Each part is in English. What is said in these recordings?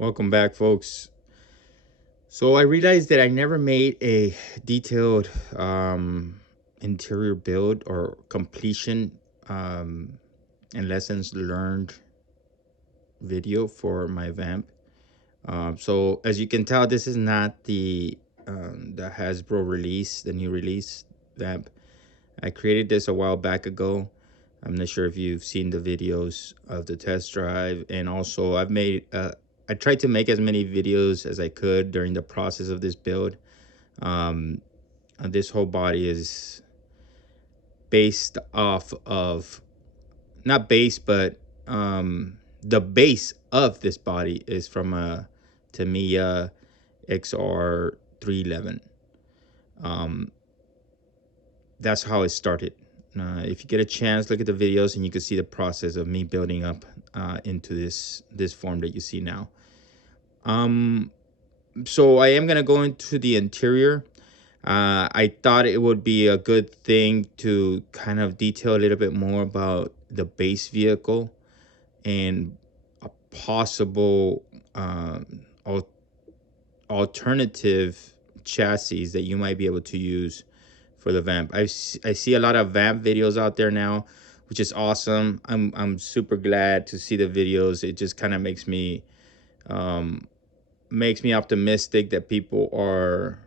Welcome back, folks. So I realized that I never made a detailed interior build or completion um, and lessons learned video for my vamp. So as you can tell, this is not the Hasbro release, the new release vamp. I created this a while back ago. I'm not sure if you've seen the videos of the test drive, and also I tried to make as many videos as I could during the process of this build. Um, this whole body is based off of, not based, but the base of this body is from a Tamiya XR 311. Um, that's how it started. If you get a chance, look at the videos and you can see the process of me building up into this form that you see now. Um, so I am gonna go into the interior. I thought it would be a good thing to kind of detail a little bit more about the base vehicle and a possible alternative chassis that you might be able to use for the vamp. I see a lot of vamp videos out there now, which is awesome. I'm super glad to see the videos. It just kind of um, makes me optimistic that people are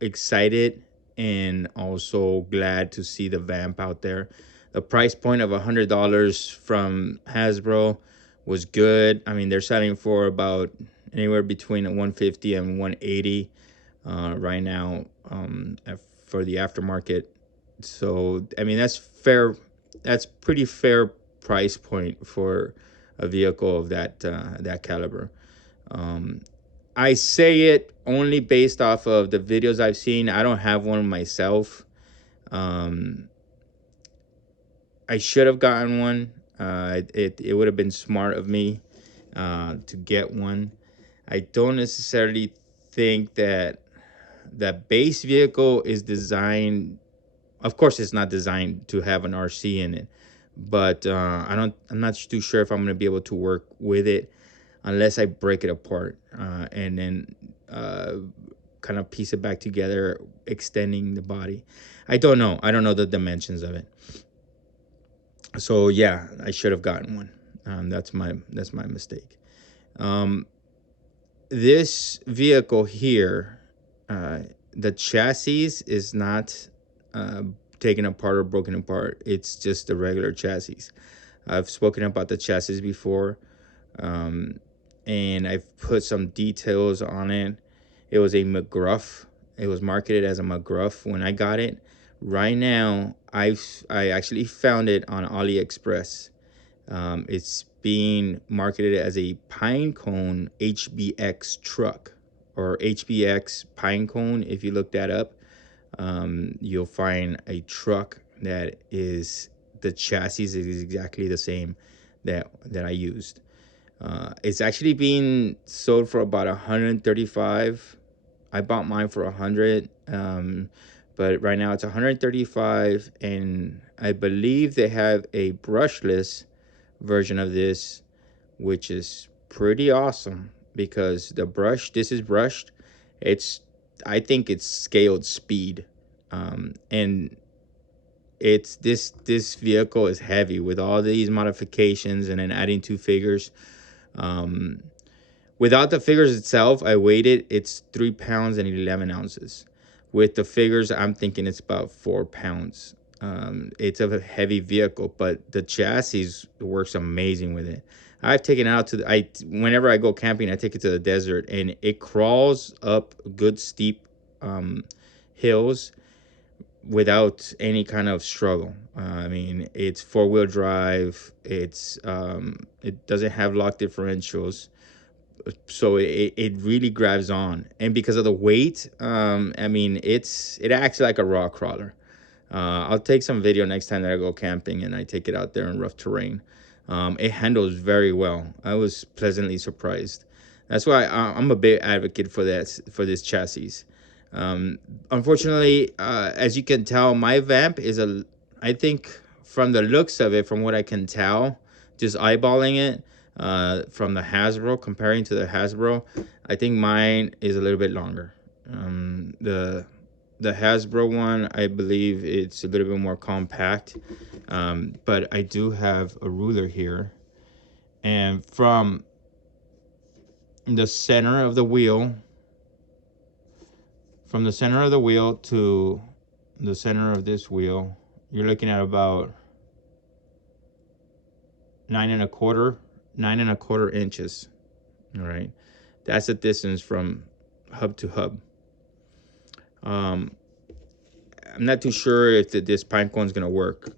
excited and also glad to see the vamp out there. The price point of $100 from Hasbro was good. I mean, they're selling for about anywhere between 150 and 180 right now for the aftermarket. So I mean, that's fair. That's pretty fair price point for a vehicle of that caliber. Um, I say it only based off of the videos I've seen. I don't have one myself. Um, I should have gotten one. It would have been smart of me to get one. I don't necessarily think that that base vehicle is designed. Of course, it's not designed to have an RC in it, but I don't. I'm not too sure if I'm going to be able to work with it unless I break it apart and then kind of piece it back together, extending the body. I don't know. I don't know the dimensions of it. So yeah, I should have gotten one. That's my mistake. Um, this vehicle here, uh, the chassis is not uh, taken apart or broken apart. It's just the regular chassis. I've spoken about the chassis before, um, and I've put some details on it. It was a McGruff. It was marketed as a McGruff when I got it. Right now, I actually found it on AliExpress. It's being marketed as a Pinecone HBX truck or HBX Pinecone. If you look that up, you'll find a truck that is the chassis is exactly the same that I used. It's actually being sold for about 135. I bought mine for 100, but right now it's 135, and I believe they have a brushless version of this, which is pretty awesome because this is brushed. It's I think it's scaled speed, and this vehicle is heavy with all these modifications and then adding two figures. Um, Without the figures itself, I weighed it. It's 3 pounds and 11 ounces. With the figures, I'm thinking it's about 4 pounds. It's a heavy vehicle, but the chassis works amazing with it. I've taken it out to whenever I go camping, I take it to the desert, and it crawls up good steep hills without any kind of struggle. I mean, it's four-wheel drive. It doesn't have lock differentials, so it really grabs on, and because of the weight, I mean, it acts like a rock crawler. I'll take some video next time that I go camping and I take it out there in rough terrain. It handles very well. I was pleasantly surprised. That's why I'm a big advocate for this chassis. um, Unfortunately, as you can tell, my vamp is I think from the looks of it, from what I can tell, just eyeballing it, from the Hasbro. Comparing to the Hasbro, I think mine is a little bit longer. The Hasbro one, I believe it's a little bit more compact, but I do have a ruler here, and from the center of the wheel, from the center of the wheel to the center of this wheel, you're looking at about 9.25 inches. All right, that's the distance from hub to hub. I'm not too sure if this pine cone is gonna work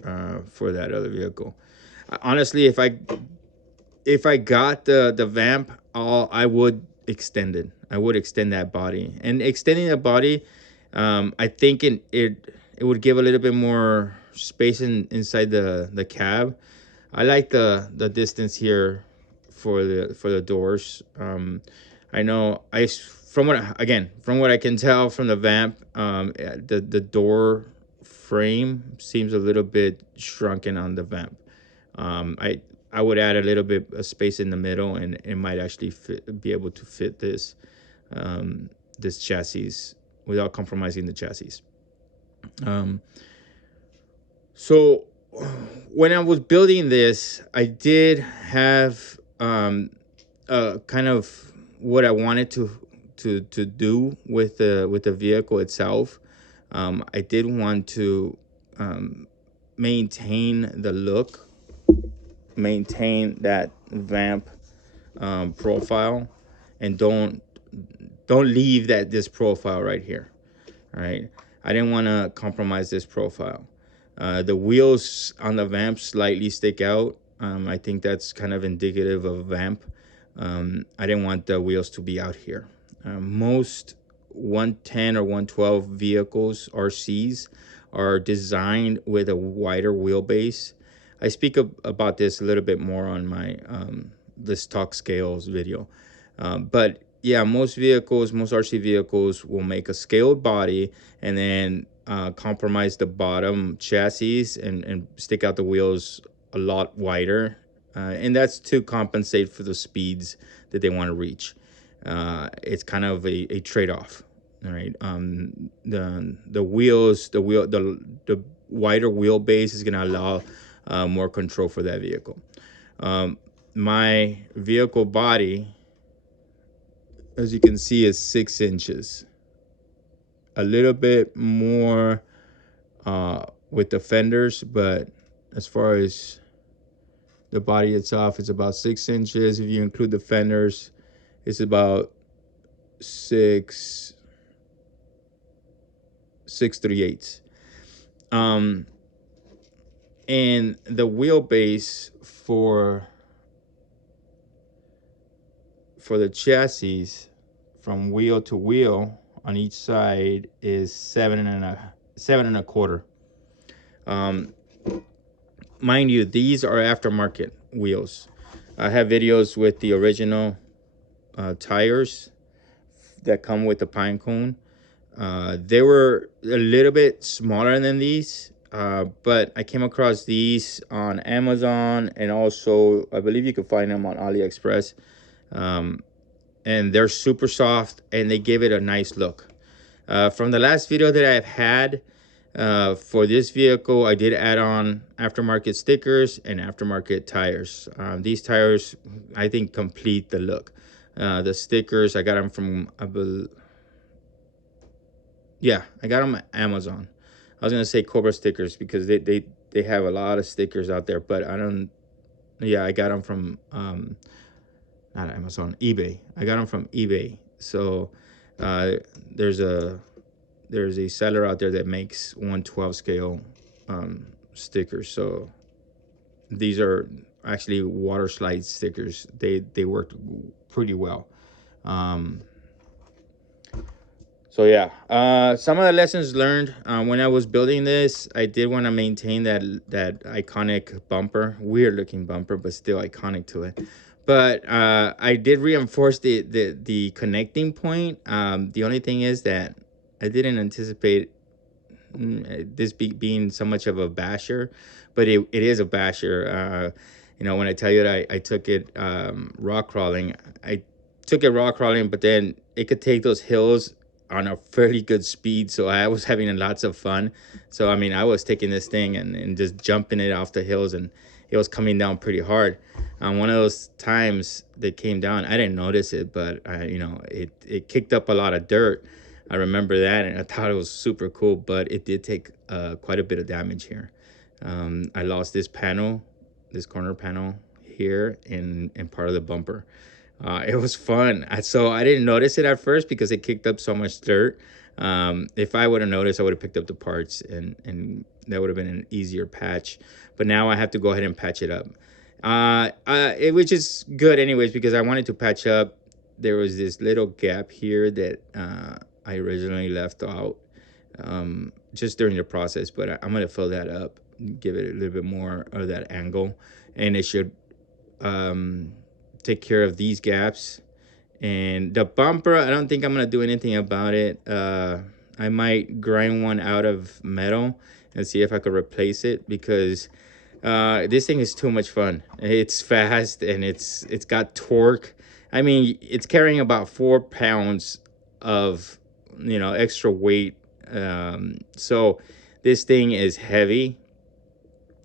for that other vehicle. Honestly, if I got the vamp, I would extend it. I would extend that body, and extending the body, I think it would give a little bit more space inside the cab. I like the distance here for the doors. I know from what I can tell from the vamp, the door frame seems a little bit shrunken on the vamp. I would add a little bit of space in the middle, and it might actually be able to fit this chassis without compromising the chassis. Um, so when I was building this, I did have kind of what I wanted to do with the vehicle itself. I did want to maintain the look, maintain that vamp profile, and don't leave this profile right here. All right, I didn't want to compromise this profile. The wheels on the vamp slightly stick out. I think that's kind of indicative of a vamp. I didn't want the wheels to be out here. Most 110 or 112 vehicles, RCs, are designed with a wider wheelbase. I speak about this a little bit more on my the stock scales video. But yeah, most RC vehicles will make a scaled body and then compromise the bottom chassis and stick out the wheels a lot wider. And that's to compensate for the speeds that they want to reach. It's kind of a trade-off. All right. The wider wheelbase is going to allow more control for that vehicle. My vehicle body, as you can see, is 6 inches. A little bit more with the fenders, but as far as the body itself, it's about 6 inches. If you include the fenders, it's about 6.3/8. And the wheelbase for the chassis from wheel to wheel on each side is 7.25. Mind you, these are aftermarket wheels. I have videos with the original tires that come with the PineCone. They were a little bit smaller than these, but I came across these on Amazon, and also I believe you can find them on AliExpress. And they're super soft, and they give it a nice look. From the last video that I've had for this vehicle, I did add on aftermarket stickers and aftermarket tires. These tires, I think, complete the look. The stickers, I got them from, I got them at Amazon. I was gonna say Cobra stickers because they have a lot of stickers out there, but I don't. Yeah, I got them from not Amazon, eBay. I got them from eBay. So there's a seller out there that makes 112 scale stickers. So these are actually water slide stickers. They work pretty well. So yeah, some of the lessons learned when I was building this, I did want to maintain that iconic bumper, weird looking bumper, but still iconic to it. But I did reinforce the connecting point. The only thing is that I didn't anticipate this being so much of a basher, but it is a basher. You know, when I tell you that I took it rock crawling, I took it rock crawling, but then it could take those hills on a fairly good speed. So I was having lots of fun. So, I mean, I was taking this thing and just jumping it off the hills, and it was coming down pretty hard. One of those times that came down, I didn't notice it, but you know, it kicked up a lot of dirt. I remember that, and I thought it was super cool, but it did take quite a bit of damage here. I lost this panel, this corner panel here, and part of the bumper. It was fun. So I didn't notice it at first because it kicked up so much dirt. If I would have noticed, I would have picked up the parts, and that would have been an easier patch. But now I have to go ahead and patch it up. It was just good anyways, because I wanted to patch up. There was this little gap here that I originally left out just during the process, but I'm going to fill that up, give it a little bit more of that angle, and it should take care of these gaps. And the bumper, I don't think I'm gonna do anything about it. I might grind one out of metal and see if I could replace it, because this thing is too much fun. It's fast and it's got torque. I mean, it's carrying about 4 pounds of, you know, extra weight. So this thing is heavy,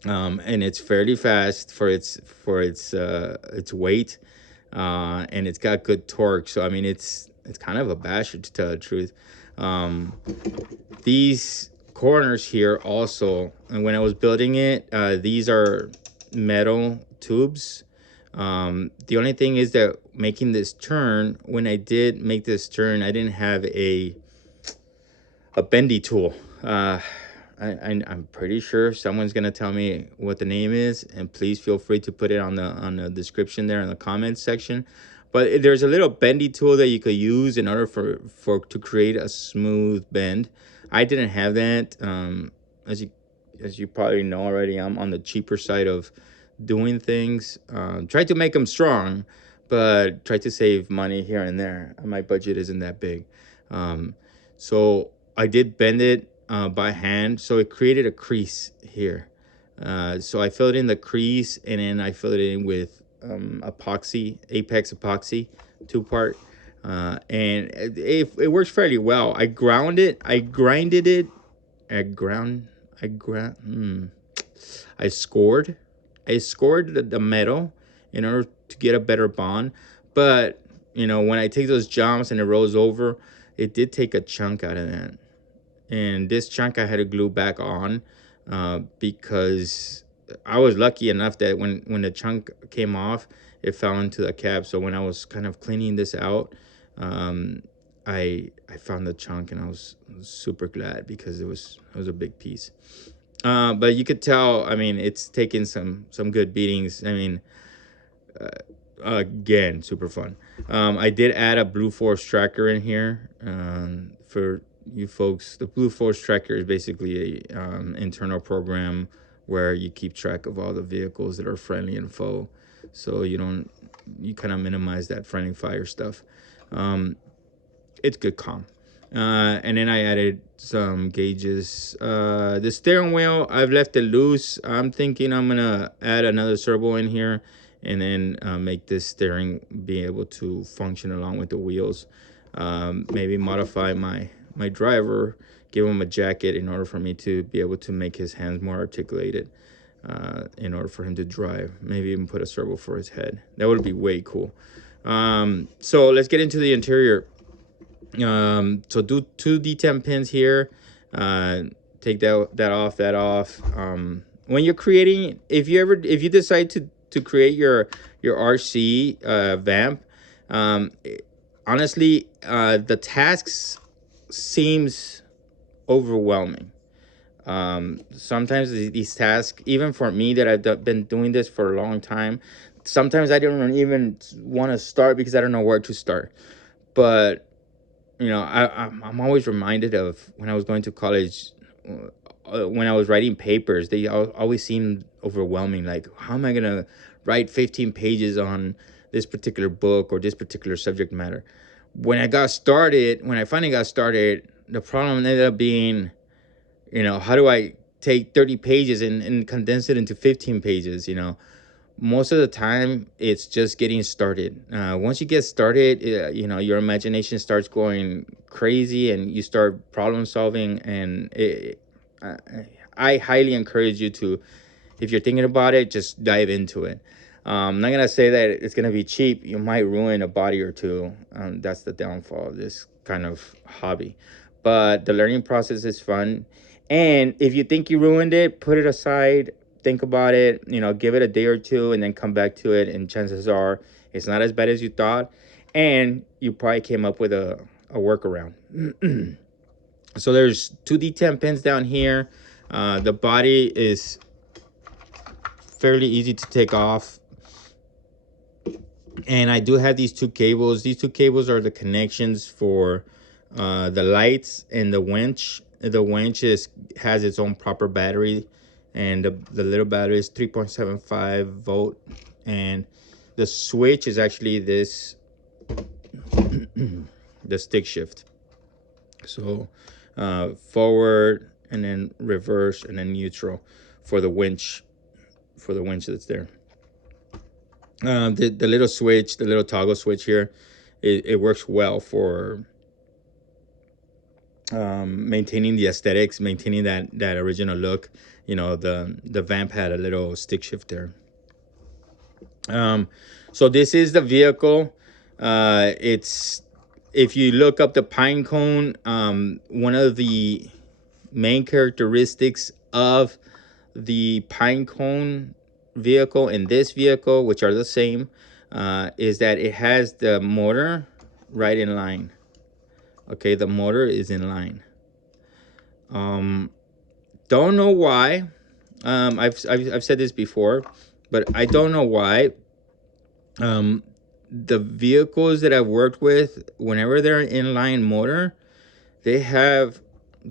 and it's fairly fast for its weight, and it's got good torque. So I mean, it's kind of a basher, to tell the truth. These corners here also, and when I was building it, these are metal tubes. The only thing is that making this turn, when I did make this turn, I didn't have a bendy tool. I'm pretty sure someone's gonna tell me what the name is, and please feel free to put it on the description there in the comments section. But there's a little bendy tool that you could use in order for to create a smooth bend. I didn't have that. As you probably know already, I'm on the cheaper side of doing things. Try to make them strong, but try to save money here and there. My budget isn't that big. So I did bend it by hand, so it created a crease here. So I filled in the crease, and then I filled it in with epoxy, Apex epoxy, 2-part, and it works fairly well. I grinded it, I scored, the metal in order to get a better bond. But you know, when I take those jumps and it rolls over, it did take a chunk out of that. And this chunk I had to glue back on, because I was lucky enough that when the chunk came off, it fell into the cab. So when I was kind of cleaning this out, I found the chunk, and I was super glad, because it was a big piece. But you could tell, I mean, it's taken some good beatings. I mean, again, super fun. I did add a Blue Force tracker in here, for you folks. The Blue Force tracker is basically a internal program where you keep track of all the vehicles that are friendly and foe, so you kind of minimize that friendly fire stuff. It's good calm. And then I added some gauges. The steering wheel, I've left it loose. I'm thinking I'm gonna add another servo in here, and then make this steering be able to function along with the wheels. Maybe modify my driver, give him a jacket in order for me to be able to make his hands more articulated, in order for him to drive. Maybe even put a servo for his head. That would be way cool. So let's get into the interior. So do 2 D10 pins here. Take that off. When you're creating, if you decide to create your RC vamp, honestly, the tasks seems overwhelming. Sometimes these tasks, even for me that I've been doing this for a long time, sometimes I don't even want to start because I don't know where to start. But you know, I'm always reminded of when I was going to college, when I was writing papers. They always seemed overwhelming. Like, how am I gonna write 15 pages on this particular book or this particular subject matter? When I finally got started, the problem ended up being, you know, how do I take 30 pages and condense it into 15 pages? You know, most of the time it's just getting started. Once you get started, you know, your imagination starts going crazy and you start problem solving. And uh, I highly encourage you to, if you're thinking about it, just dive into it. I'm not gonna say that it's gonna be cheap. You might ruin a body or two. That's the downfall of this kind of hobby. But the learning process is fun. And if you think you ruined it, put it aside, think about it, you know, give it a day or two and then come back to it. And chances are it's not as bad as you thought. And you probably came up with a workaround. So there's two D10 pins down here. The body is fairly easy to take off. And I do have these two cables. These two cables are the connections for the lights and the winch. The winch has its own proper battery, and the little battery is 3.75 volt. And the switch is actually this the stick shift. So forward and then reverse and then neutral for the winch that's there. The little switch, the little toggle switch here, it works well for maintaining the aesthetics, maintaining that original look. You know, the Vamp had a little stick shift there. So this is the vehicle. It's, if you look up the Pinecone, one of the main characteristics of the Pinecone vehicle and this vehicle, which are the same, is that it has the motor right in line. Okay, the motor is in line. Don't know why. I've said this before, but I don't know why. The vehicles that I've worked with, whenever they're an inline motor, they have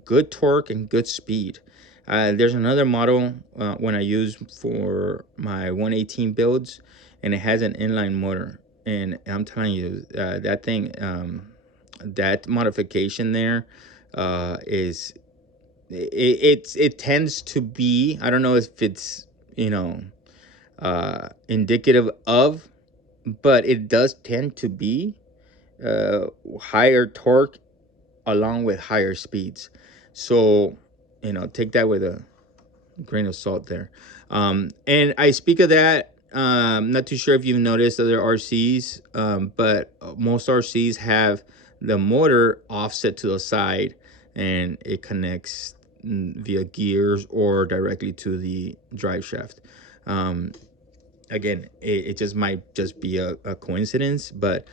good torque and good speed. There's another model when I use for my 118 builds, and it has an inline motor. And I'm telling you, that thing, that modification there, is it tends to be, I don't know if it's, you know, indicative of, but it does tend to be higher torque along with higher speeds. So, you know, take that with a grain of salt there. And I speak of that, not too sure if you've noticed other RCs, but most RCs have the motor offset to the side and it connects via gears or directly to the drive shaft. Again, it just might just be a coincidence, but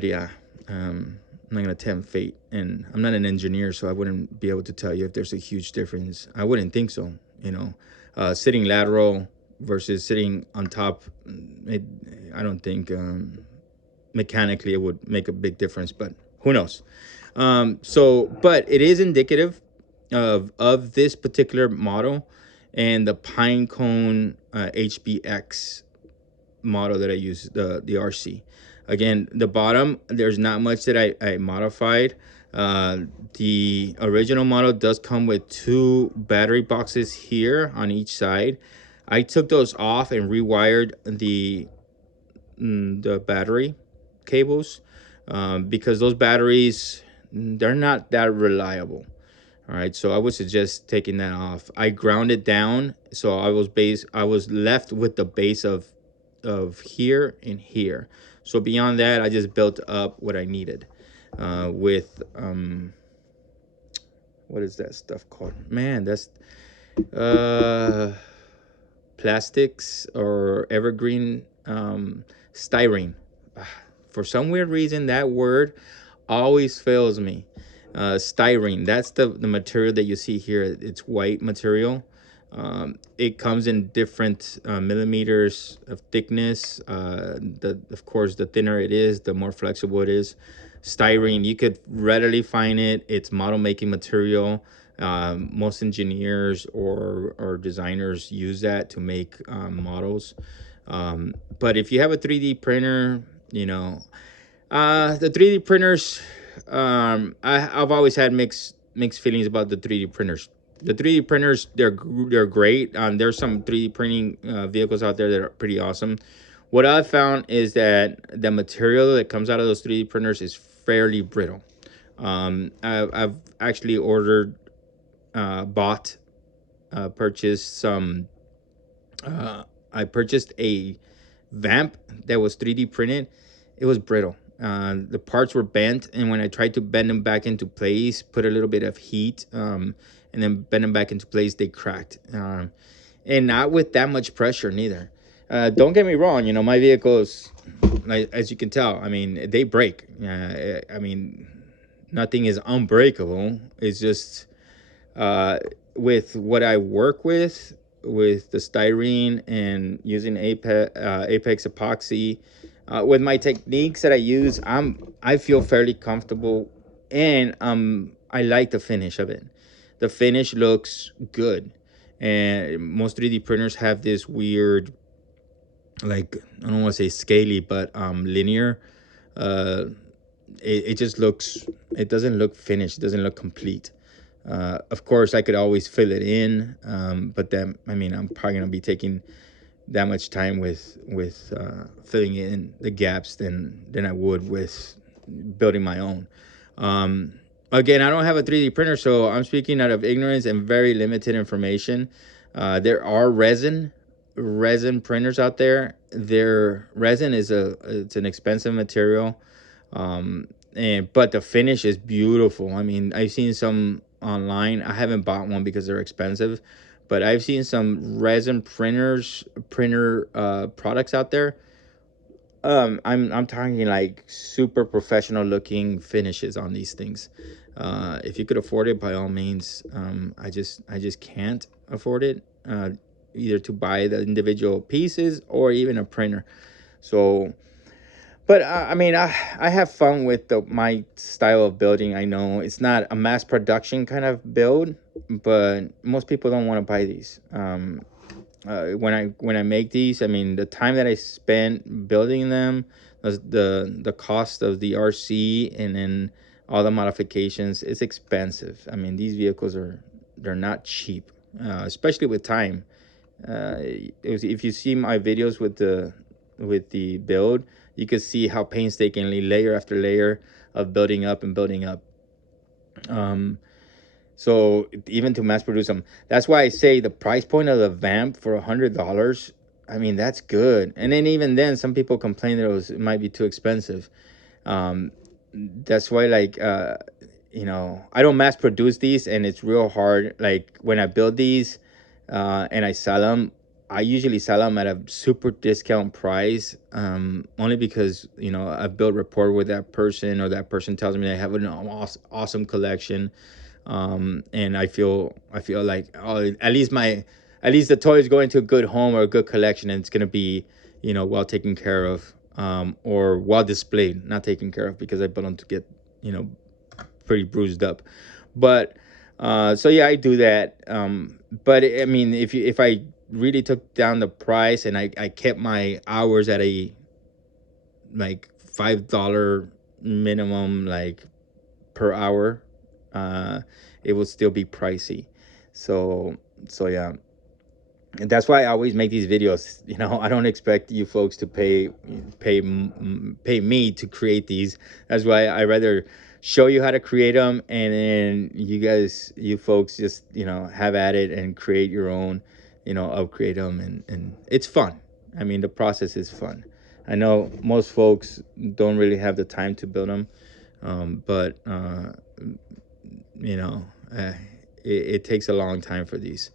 yeah, I'm not gonna tempt fate, and I'm not an engineer, so I wouldn't be able to tell you if there's a huge difference. I wouldn't think so. You know, sitting lateral versus sitting on top, I don't think mechanically it would make a big difference, but who knows? So, but it is indicative of this particular model and the Pinecone HBX model that I use, the RC. Again, the bottom, there's not much that I modified. The original model does come with two battery boxes here on each side. I took those off and rewired the battery cables, because those batteries, they're not that reliable. All right, so I would suggest taking that off. I ground it down, so I was left with the base of here and here. So beyond that, I just built up what I needed with what is that stuff called? Man, that's plastics or evergreen, styrene. For some weird reason, that word always fails me. Styrene, that's the material that you see here. It's white material. It comes in different millimeters of thickness. Of course, the thinner it is, the more flexible it is. Styrene, you could readily find it. It's model making material. Most engineers or designers use that to make models. But if you have a 3D printer, you know, the 3D printers, I've always had mixed feelings about the 3D printers. The 3D printers, they're great. There's some 3D printing vehicles out there that are pretty awesome. What I found is that the material that comes out of those 3D printers is fairly brittle. I've actually ordered, bought, purchased some. I purchased a vamp that was 3D printed. It was brittle. The parts were bent, and when I tried to bend them back into place, put a little bit of heat, and then bend them back into place, they cracked. And not with that much pressure, neither. Don't get me wrong. My vehicles, like, as you can tell, I mean, they break. I mean, nothing is unbreakable. It's just, uh, with what I work with the styrene and using Apex epoxy, with my techniques that I use, I feel fairly comfortable, and I like the finish of it. The finish looks good, and most 3D printers have this weird, like, I don't want to say scaly, but linear. Uh, it just looks. It doesn't look finished. It doesn't look complete. Of course, I could always fill it in, but then, I mean, I'm probably gonna be taking that much time with filling in the gaps than I would with building my own. Again, I don't have a 3D printer, so I'm speaking out of ignorance and very limited information. There are resin printers out there. Their resin it's an expensive material, and but the finish is beautiful. I mean, I've seen some online. I haven't bought one because they're expensive, but I've seen some resin printer products out there. I'm talking like super professional looking finishes on these things. If you could afford it, by all means. I just can't afford it. Either to buy the individual pieces or even a printer. So, but I mean, I have fun with my style of building. I know it's not a mass production kind of build, but most people don't want to buy these. When I make these, I mean, the time that I spent building them, the cost of the RC, and then all the modifications, it's expensive. I mean, these vehicles they're not cheap, especially with time. If you see my videos with the build, you can see how painstakingly layer after layer of building up and building up. Um, so even to mass produce them, that's why I say the price point of the vamp for $100. I mean, that's good. And then even then, some people complain that it might be too expensive. Um, that's why, like, I don't mass produce these, and it's real hard. Like, when I build these, and I sell them, I usually sell them at a super discount price, only because I've built rapport with that person, or that person tells me they have an awesome collection, and I feel like, oh, at least the toy is going to a good home or a good collection, and it's gonna be well taken care of, or well displayed, not taken care of, because I built them to get you know pretty bruised up. But so yeah, I do that. But I mean, if I really took down the price, and I kept my hours at a, like, $5 minimum, like, per hour, uh it would still be pricey. So yeah, and that's why I always make these videos. I don't expect you folks to pay me to create these. That's why I rather show you how to create them, and then you folks, just have at it and create your own, upgrade them, and it's fun. I mean, the process is fun. I know most folks don't really have the time to build them, but you know uh, it takes a long time for these.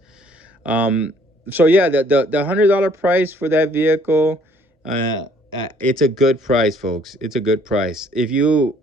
um so yeah, the $100 price for that vehicle, it's a good price, folks. It's a good price. If you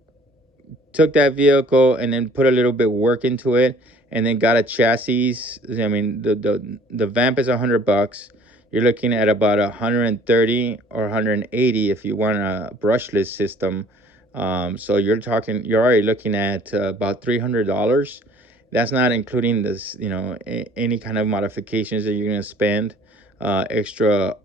took that vehicle and then put a little bit work into it, and then got a chassis, I mean, the vamp is $100. You're looking at about 130 or 180 if you want a brushless system. So you're already looking at about $300. That's not including this, any kind of modifications that you're gonna spend, extra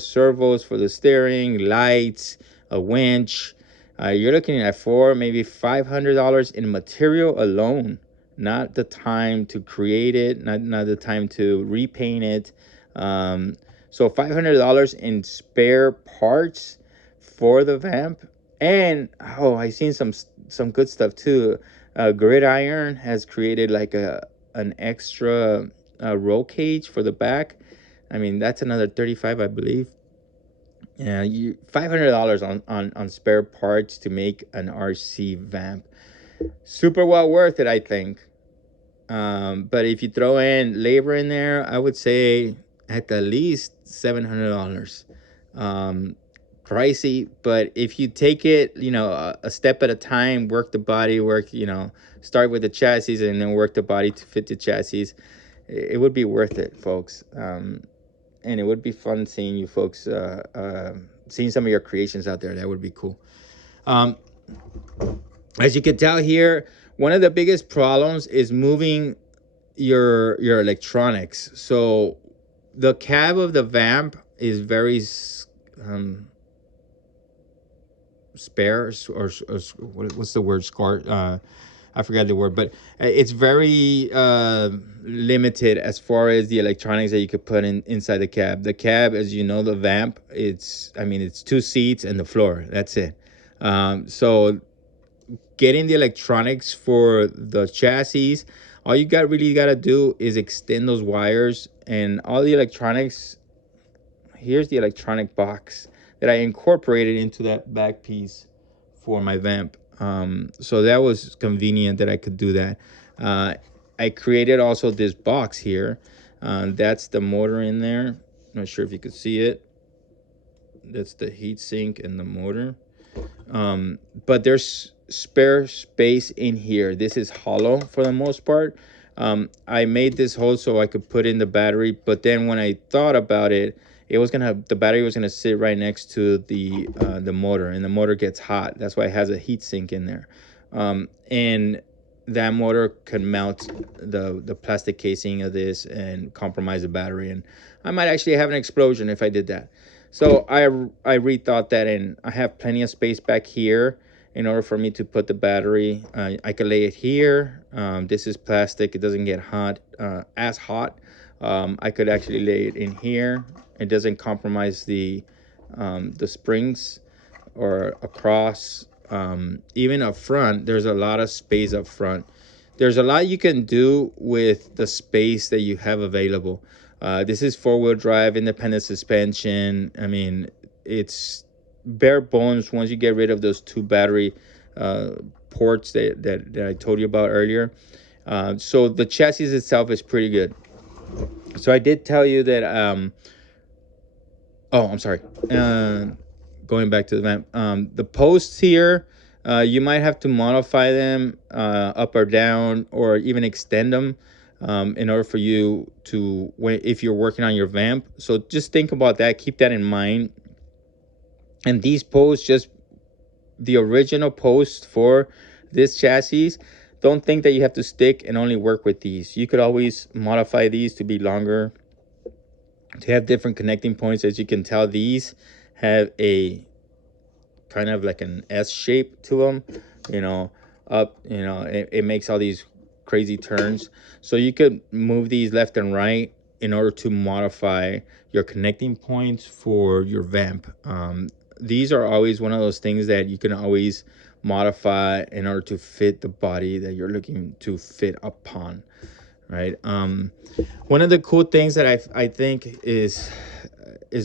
servos for the steering, lights, a winch. You're looking at maybe $500 in material alone. not the time to create it, not the time to repaint it. um, so $500 in spare parts for the vamp. And oh, I seen some good stuff too. Gridiron has created like an extra roll cage for the back. I mean, that's another 35, I believe. Yeah, you $500 on spare parts to make an RC vamp. Super well worth it, I think. But if you throw in labor in there, I would say at the least $700. Um, Pricey, but if you take it, a step at a time, work the body, start with the chassis and then work the body to fit the chassis, it would be worth it, folks. And it would be fun seeing you folks, seeing some of your creations out there. That would be cool. Um, as you can tell here, one of the biggest problems is moving your electronics. So the cab of the vamp is very um, spare, or what's the word? Scar. I forgot the word, but it's very limited as far as the electronics that you could put inside the cab. The cab, as you know, the vamp, it's two seats and the floor. That's it. So getting the electronics for the chassis, all you really got to do is extend those wires and all the electronics. Here's the electronic box that I incorporated into that back piece for my vamp. So that was convenient that I could do that. I created also this box here. That's the motor in there. Not sure if you could see it. That's the heat sink and the motor. But there's spare space in here. This is hollow for the most part. I made this hole so I could put in the battery, but then when I thought about it, the battery was gonna sit right next to the motor, and the motor gets hot. That's why it has a heat sink in there, and that motor can melt the plastic casing of this and compromise the battery, and I might actually have an explosion if I did that. So I rethought that, and I have plenty of space back here in order for me to put the battery. I could lay it here. This is plastic; it doesn't get hot, as hot. I could actually lay it in here. It doesn't compromise the springs or across. Even up front, there's a lot of space up front. There's a lot you can do with the space that you have available. This is four-wheel drive, independent suspension. I mean, it's bare bones once you get rid of those two battery uh, ports that I told you about earlier. So the chassis itself is pretty good. So I did tell you that. Oh, I'm sorry. Going back to the vamp, the posts here, you might have to modify them up or down, or even extend them in order for you to, if you're working on your vamp. So just think about that. Keep that in mind. And these posts, just the original post for this chassis, don't think that you have to stick and only work with these. You could always modify these to be longer, to have different connecting points. As you can tell, these have a kind of like an S shape to them, you know, up, it makes all these crazy turns. So you could move these left and right in order to modify your connecting points for your vamp. These are always one of those things that you can always modify in order to fit the body that you're looking to fit upon, right? One of the cool things that I think is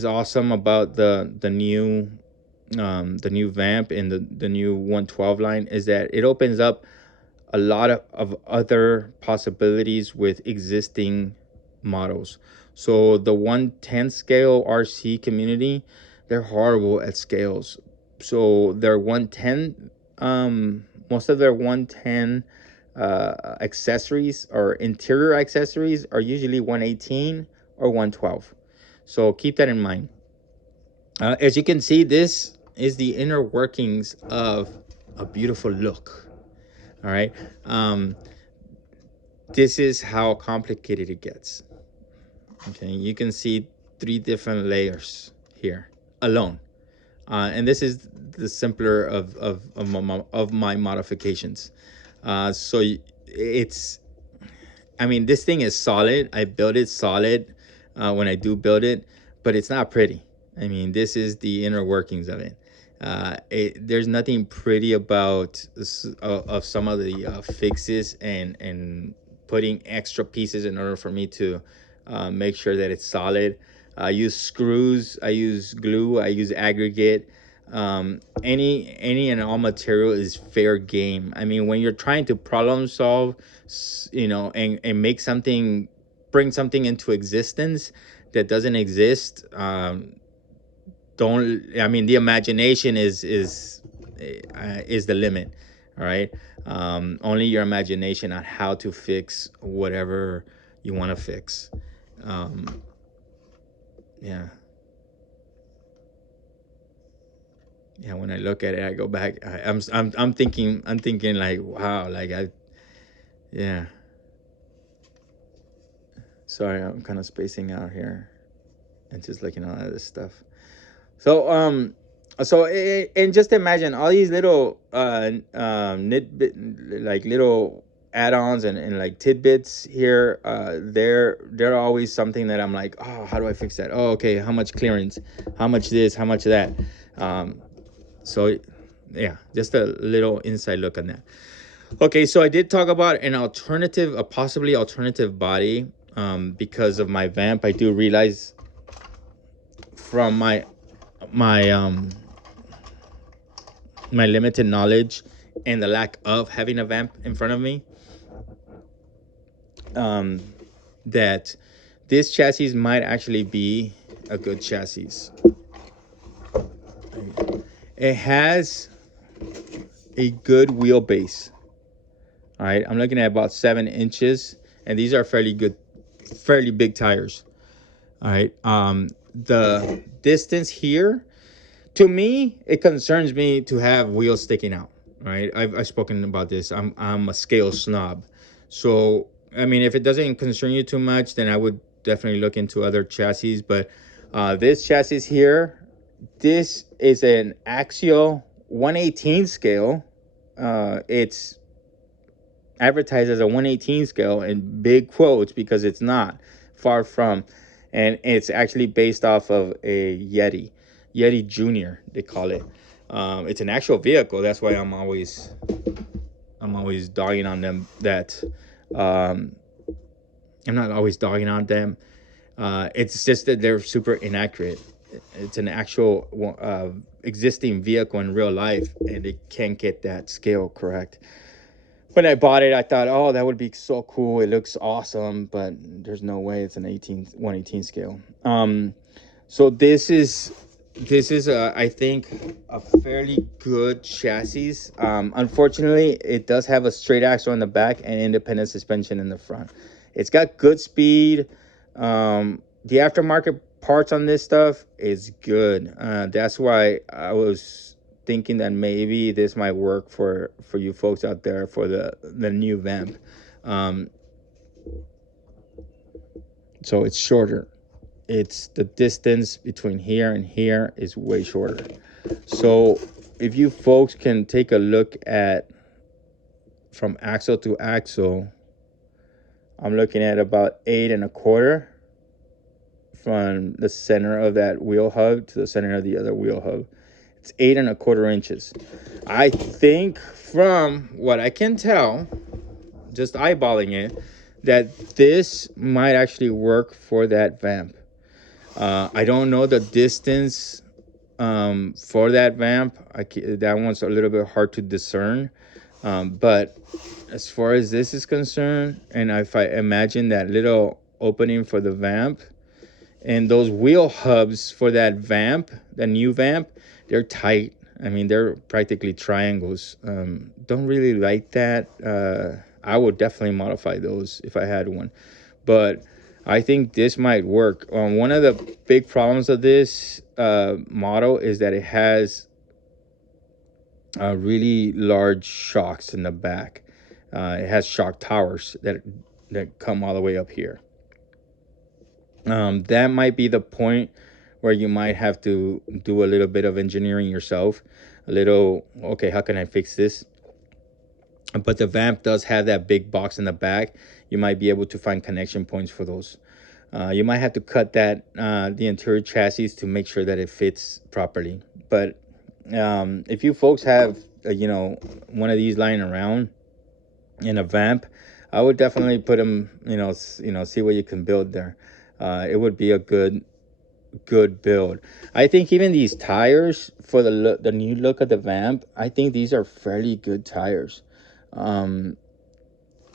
awesome about the new vamp and the new 112 line is that it opens up a lot of other possibilities with existing models. So the 110 scale RC community, they're horrible at scales. So their 110, most of their 110 accessories or interior accessories are usually 118 or 112. So keep that in mind. As you can see, this is the inner workings of a beautiful look. All right. This is how complicated it gets. Okay, you can see 3 different layers here alone, and this is the simpler of my modifications. So it's I mean, this thing is solid. I built it solid when I do build it, but it's not pretty. I mean, this is the inner workings of it. There's nothing pretty about of some of the fixes and putting extra pieces in order for me to make sure that it's solid. I use screws, I use glue, I use aggregate. Any and all material is fair game. I mean, when you're trying to problem solve, and make something, bring something into existence that doesn't exist, don't I mean, the imagination is the limit. All right. Only your imagination on how to fix whatever you want to fix. um, yeah. Yeah, when I look at it, I go back. I'm thinking like, wow, like I, yeah. Sorry, I'm kind of spacing out here and just looking at all this stuff. So and just imagine all these little like little add-ons and like tidbits here. They're always something that I'm like, oh, how do I fix that? Oh, okay, how much clearance? How much this? How much that? Um, so yeah, just a little inside look on that. Okay, so I did talk about an alternative, a possibly alternative body, because of my vamp. I do realize from my my limited knowledge and the lack of having a vamp in front of me, um, that this chassis might actually be a good chassis. It has a good wheelbase. All right, I'm looking at about 7 inches, and these are fairly good, fairly big tires. All right, the distance here, to me, it concerns me to have wheels sticking out. Right, I've spoken about this. I'm a scale snob, so I mean, if it doesn't concern you too much, then I would definitely look into other chassis. But this chassis here, this is an axial 118 scale. It's advertised as a 118 scale in big quotes because it's not, far from, and it's actually based off of a Yeti Junior, they call it. It's an actual vehicle. That's why I'm always dogging on them. That um, I'm not always dogging on them. It's just that they're super inaccurate. It's an actual existing vehicle in real life, and they can't get that scale correct. When I bought it, I thought, oh, that would be so cool. It looks awesome, but there's no way it's an 118 scale. So this is I think a fairly good chassis. Unfortunately, it does have a straight axle in the back and independent suspension in the front. It's got good speed. The aftermarket parts on this stuff is good. That's why I was thinking that maybe this might work for you folks out there for the new vamp. Um, so it's shorter. It's the distance between here and here is way shorter. So if you folks can take a look at from axle to axle, I'm looking at about 8.25 from the center of that wheel hub to the center of the other wheel hub. It's 8.25 inches. I think from what I can tell, just eyeballing it, that this might actually work for that vamp. I don't know the distance for that vamp. That one's a little bit hard to discern. But as far as this is concerned, and if I imagine that little opening for the vamp and those wheel hubs for that vamp, the new vamp, they're tight. I mean, they're practically triangles. Don't really like that. I would definitely modify those if I had one. But I think this might work. One of the big problems of this model is that it has really large shocks in the back. It has shock towers that come all the way up here. That might be the point where you might have to do a little bit of engineering yourself. A little, okay, how can I fix this? but the vamp does have that big box in the back. You might be able to find connection points for those. You might have to cut that the interior chassis to make sure that it fits properly. But if you folks have one of these lying around in a vamp, I would definitely put them. See what you can build there. It would be a good build. I think even these tires for the new look of the vamp, I think these are fairly good tires. Um,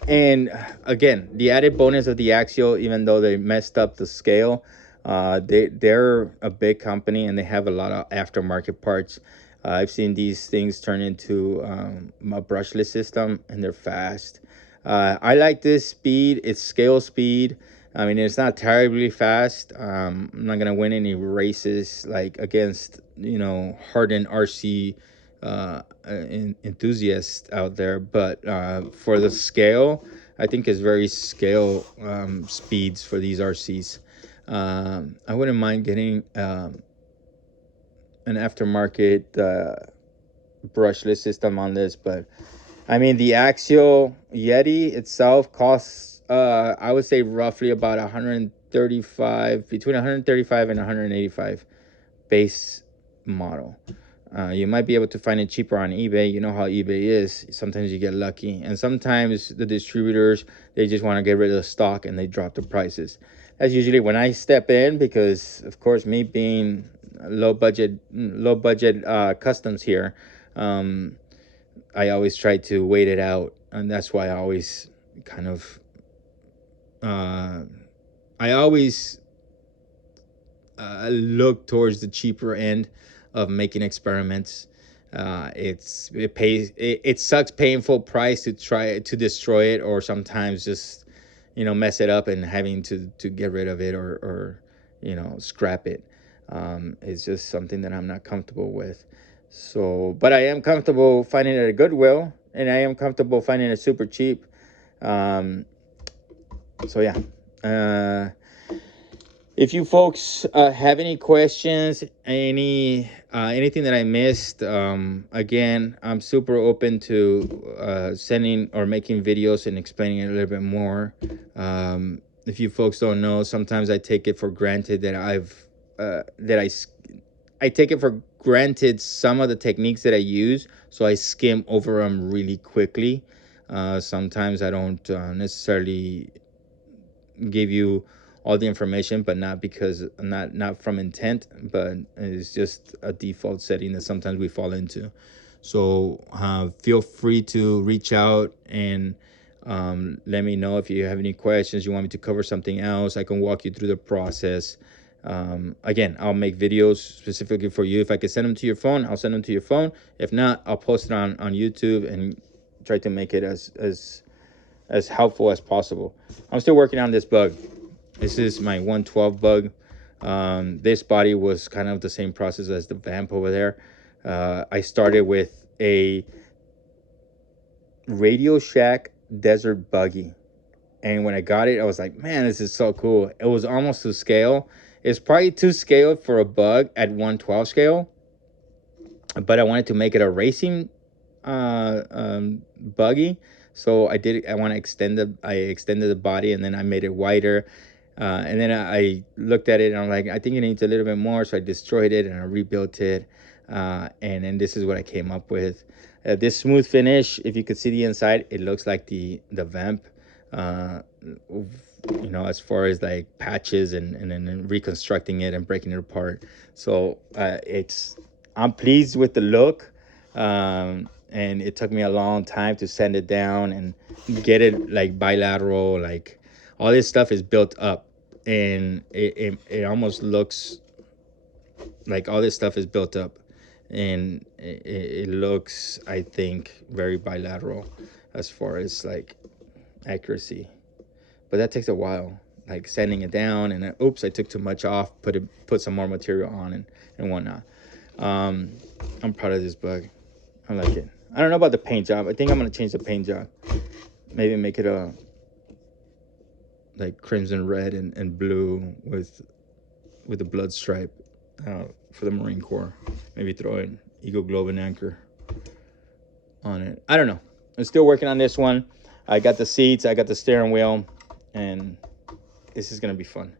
and again, the added bonus of the Axial, even though they messed up the scale, they're a big company and they have a lot of aftermarket parts. I've seen these things turn into a brushless system, and they're fast. I like this speed. It's scale speed. I mean, it's not terribly fast. I'm not gonna win any races like against hardened RC enthusiasts out there, but for the scale, I think is very scale speeds for these RCs. I wouldn't mind getting an aftermarket brushless system on this, but I mean the Axial Yeti itself costs I would say roughly about 135, between 135 and 185 base model. You might be able to find it cheaper on eBay. You know how eBay is. Sometimes you get lucky, and sometimes the distributors, they just want to get rid of the stock and they drop the prices. That's usually when I step in, because of course, me being low budget customs here, I always try to wait it out, and that's why I always kind of uh, I always look towards the cheaper end of making experiments. It sucks paying full price to try to destroy it, or sometimes just mess it up and having to get rid of it, or scrap it. It's just something that I'm not comfortable with. So, but I am comfortable finding it at Goodwill, and I am comfortable finding it super cheap. Um, so yeah. If you folks have any questions, anything that I missed, again, I'm super open to sending or making videos and explaining it a little bit more. If you folks don't know, sometimes I take it for granted that I take it for granted some of the techniques that I use, so I skim over them really quickly. Sometimes I don't necessarily give you all the information, but not because not from intent, but it's just a default setting that sometimes we fall into. So feel free to reach out and let me know if you have any questions, you want me to cover something else. I can walk you through the process. Again, I'll make videos specifically for you. If I can send them to your phone, I'll send them to your phone. If not, I'll post it on YouTube and try to make it as helpful as possible. I'm still working on this bug. This is my 112 bug. This body was kind of the same process as the vamp over there. I started with a Radio Shack Desert Buggy. And when I got it, I was like, man, this is so cool. It was almost to scale. It's probably to scale for a bug at 112 scale. But I wanted to make it a racing buggy. So I want to I extended the body, and then I made it wider. And then I looked at it and I'm like, I think it needs a little bit more. So I destroyed it and I rebuilt it. And then this is what I came up with. This smooth finish, if you could see the inside, it looks like the vamp. As far as like patches and then reconstructing it and breaking it apart. So I'm pleased with the look. And it took me a long time to sand it down and get it like bilateral. Like all this stuff is built up, and it almost looks like all this stuff is built up, and it looks, I think, very bilateral as far as like accuracy. But that takes a while, like sanding it down, and then, oops, I took too much off, put some more material on, and whatnot. I'm proud of this bug. I like it. I don't know about the paint job. I think I'm gonna change the paint job. Maybe make it a like crimson red and blue with a blood stripe for the Marine Corps. Maybe throw an Eagle Globe and Anchor on it. I don't know. I'm still working on this one. I got the seats, I got the steering wheel, and this is gonna be fun.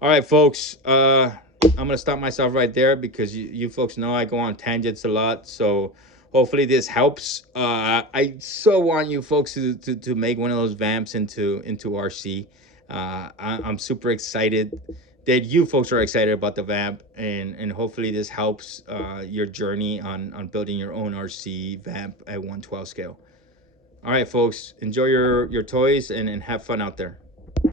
All right, folks. I'm gonna stop myself right there because you folks know I go on tangents a lot. So hopefully this helps. I so want you folks to make one of those vamps into RC. I'm super excited that you folks are excited about the vamp, and hopefully this helps your journey on building your own RC vamp at 1/12 scale. All right, folks. Enjoy your toys and have fun out there.